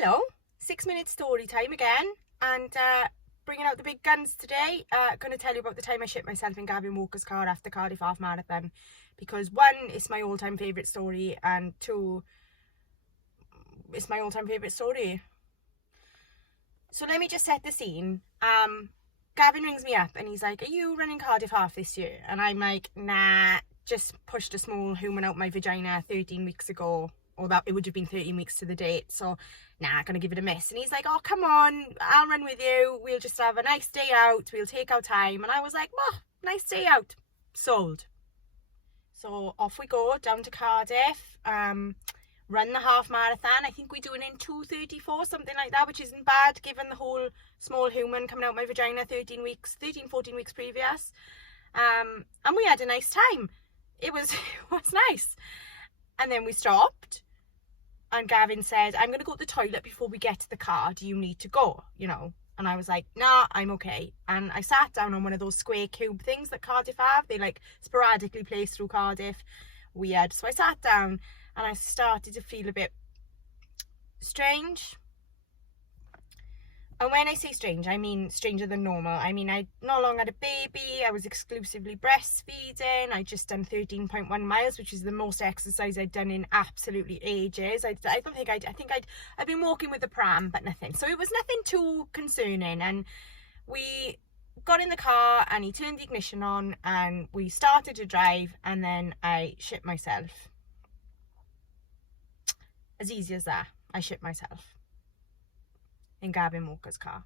Hello, 6 minute story time again, and bringing out the big guns today. Going to tell you about the time I shit myself in Gavin Walker's car after Cardiff half marathon, because one, it's my all-time favourite story, and two, it's my all-time favourite story. So let me just set the scene. Gavin rings me up and he's like, "Are you running Cardiff half this year?" And I'm like, "Nah, just pushed a small human out my vagina 13 weeks ago." Or that it would have been 13 weeks to the date, so nah, gonna give it a miss. And he's like, "Oh, come on, I'll run with you, we'll just have a nice day out, we'll take our time." And I was like, "Oh, nice day out, sold." So off we go down to Cardiff, run the half marathon. I think we do it in 2:34, something like that, which isn't bad given the whole small human coming out my vagina 14 weeks previous. And we had a nice time. It was nice. And then we stopped, and Gavin said, "I'm going to go to the toilet before we get to the car. Do you need to go?" And I was like, "Nah, I'm okay." And I sat down on one of those square cube things that Cardiff have. They like sporadically place through Cardiff. Weird. So I sat down and I started to feel a bit strange. And when I say strange, I mean stranger than normal. I mean, I no longer had a baby. I was exclusively breastfeeding. I just done 13.1 miles, which is the most exercise I'd done in absolutely ages. I think I'd been walking with the pram, but nothing. So it was nothing too concerning. And we got in the car and he turned the ignition on and we started to drive, and then I shit myself. As easy as that. I shit myself in Gavin Walker's car.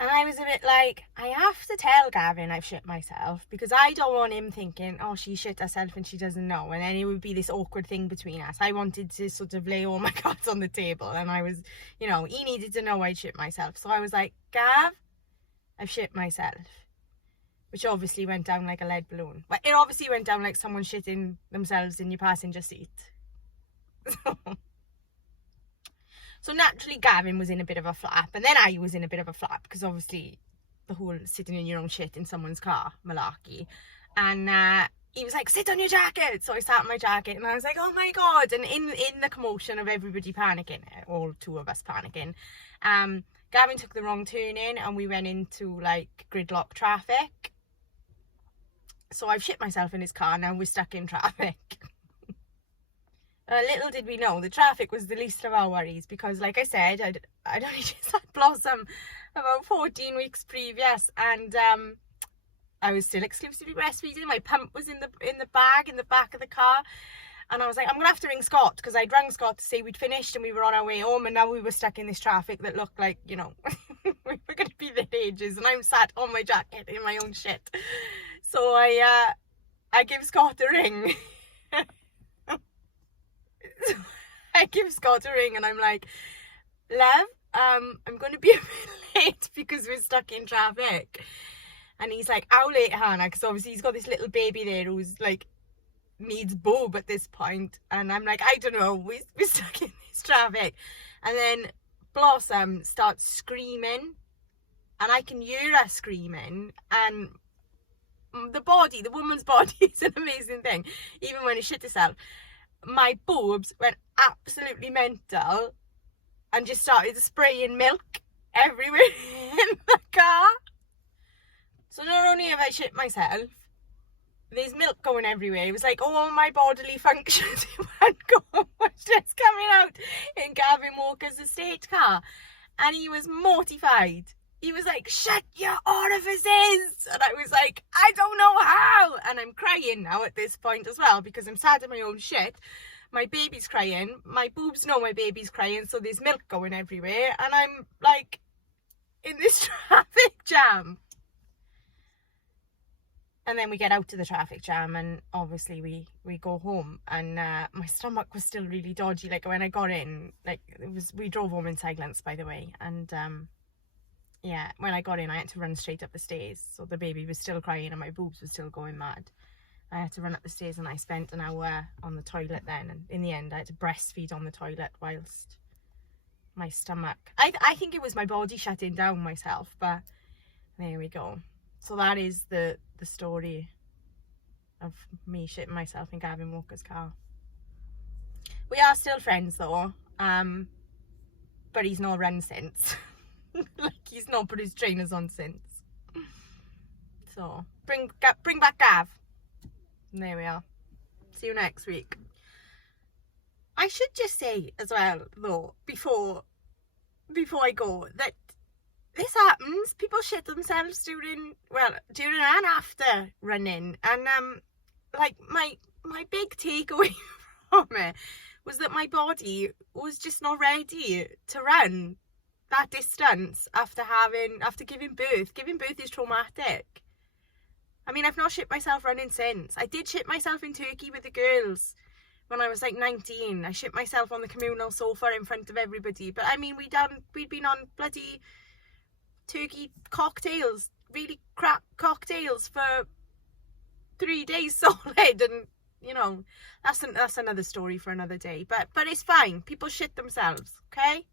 And I was a bit like, I have to tell Gavin I've shit myself, because I don't want him thinking, "Oh, she shit herself and she doesn't know," and then it would be this awkward thing between us. I wanted to sort of lay all my cards on the table, and I was, he needed to know I'd shit myself. So I was like, "Gav, I've shit myself," which obviously went down like a lead balloon. But it obviously went down like someone shitting themselves in your passenger seat. So naturally Gavin was in a bit of a flap, and then I was in a bit of a flap, because obviously the whole sitting in your own shit in someone's car malarkey. And he was like, "Sit on your jacket." So I sat on my jacket and I was like, "Oh my god." And in the commotion of everybody panicking, all two of us panicking, Gavin took the wrong turn in and we went into like gridlock traffic. So I've shit myself in his car. Now we're stuck in traffic. Little did we know, the traffic was the least of our worries, because like I said, I'd only just had Blossom about 14 weeks previous, and I was still exclusively breastfeeding. My pump was in the bag in the back of the car, and I was like, I'm gonna have to ring Scott, because I'd rang Scott to say we'd finished and we were on our way home, and now we were stuck in this traffic that looked like, we were gonna be there ages, and I'm sat on my jacket in my own shit. So I give Scott a ring. I give Scott a ring and I'm like, "Love, I'm going to be a bit late because we're stuck in traffic." And he's like, "How late, Hannah?" Because obviously he's got this little baby there who's like needs boob at this point. And I'm like, "I don't know, we're stuck in this traffic." And then Blossom starts screaming, and I can hear her screaming, and the woman's body is an amazing thing, even when she shit herself. My boobs went absolutely mental and just started spraying milk everywhere in the car. So not only have I shit myself, there's milk going everywhere. It was like all my bodily functions in one go was just coming out in Gavin Walker's estate car. And he was mortified. He was like, "Shut your orifices!" And I was like, "I don't know how!" And I'm crying now at this point as well, because I'm sad in my own shit. My baby's crying. My boobs know my baby's crying, so there's milk going everywhere. And I'm like in this traffic jam. And then we get out to the traffic jam, and obviously we go home, and my stomach was still really dodgy. Like when I got in, like we drove home in silence, by the way. And yeah, when I got in, I had to run straight up the stairs. So the baby was still crying and my boobs were still going mad. I had to run up the stairs, and I spent an hour on the toilet then. And in the end, I had to breastfeed on the toilet whilst my stomach... I think it was my body shutting down myself, but there we go. So that is the story of me shitting myself in Gavin Walker's car. We are still friends though. But he's not run since. Like, he's not put his trainers on since. So, bring back Gav. And there we are. See you next week. I should just say as well, though, before I go, that this happens. People shit themselves during and after running. And like my big takeaway from it was that my body was just not ready to run that distance after giving birth. Giving birth is traumatic. I mean, I've not shit myself running since. I did shit myself in Turkey with the girls when I was like 19. I shit myself on the communal sofa in front of everybody. But I mean, we'd been on bloody Turkey cocktails, really crap cocktails for 3 days solid, and you know, that's another story for another day. But it's fine. People shit themselves, okay?